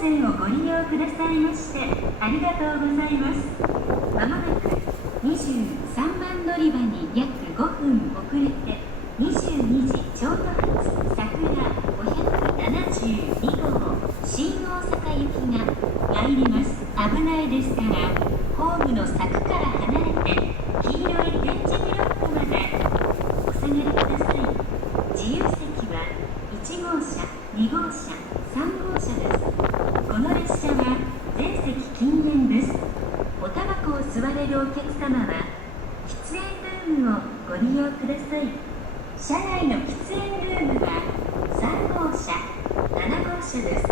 線をご利用くださいましてありがとうございます。まもなく23番乗り場に約5分遅れて22時ちょうど発さくら572号新大阪行きが参ります。危ないですからホームの柵から離れて黄色い点字ブロックまでお下がりください。自由席は1号車、2号車、3号車です。この列車は全席禁煙です。おタバコを吸われるお客様は喫煙ルームをご利用ください。車内の喫煙ルームは3号車、7号車です。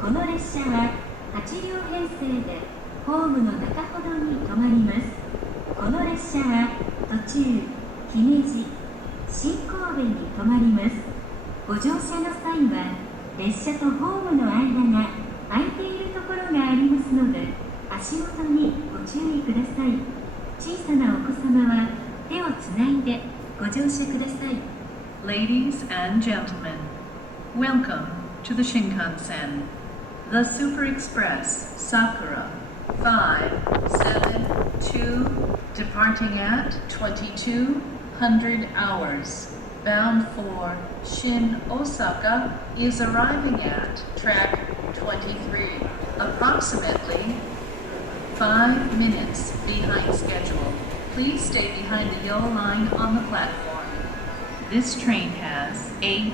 この列車は8両編成でホームの中ほどに停まります。この列車は途中、姫路、新神戸に停まります。ご乗車の際は列車とホームの間が空いているところがありますので足元にご注意ください。小さなお子様は手をつないでご乗車ください。 Ladies and gentlemen, welcome to the Shinkansen, the Super Express Sakura 572, departing at 2200 hours, bound for Shin Osaka, is arriving at track 23, approximately 5 minutes behind schedule. Please stay behind the yellow line on the platform. This train has 8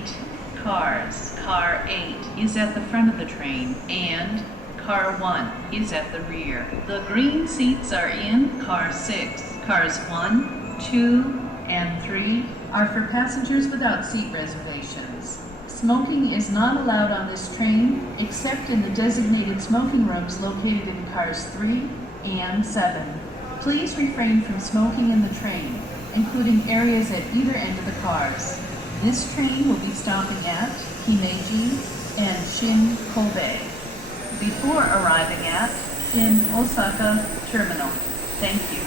cars. Car 8 is at the front of the train and Car 1 is at the rear. The green seats are in Car 6. Cars 1, 2, and 3 are for passengers without seat reservations. Smoking is not allowed on this train except in the designated smoking rooms located in Cars 3 and 7. Please refrain from smoking in the train, including areas at either end of the cars. This train will be stopping at Himeji and Shin Kobe before arriving at in Osaka Terminal. Thank you.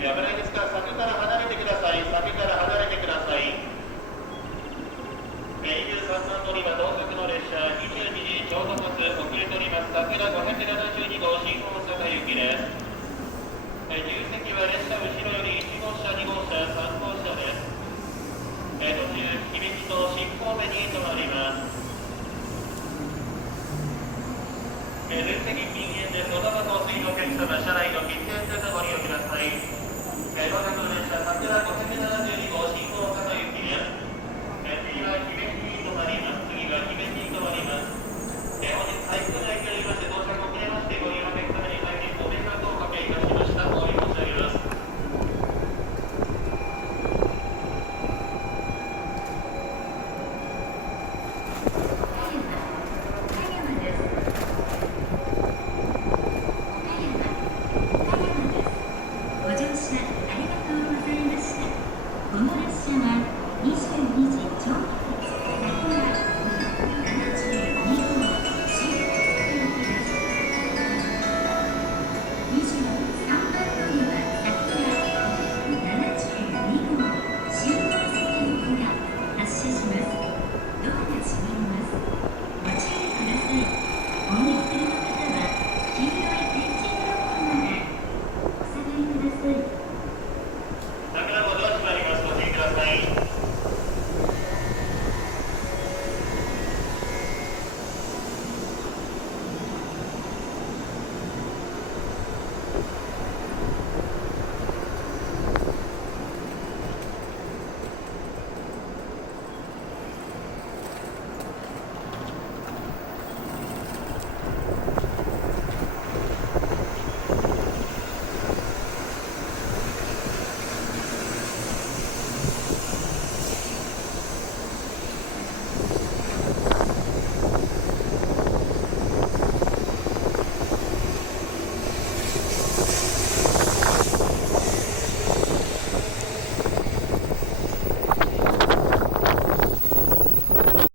危ないですから柵から離れてください。柵から離れてください。23番乗り場到着の列車22時ちょうど発遅れておりますさくら572号新大阪行きです。自由席は列車後ろより1号車、2号車、3号車です。途中、姫路と新神戸に停まります。全席禁煙です。おタバコをお吸いのお客様、車内の喫煙せずご利用ください。まもなく列車さくら572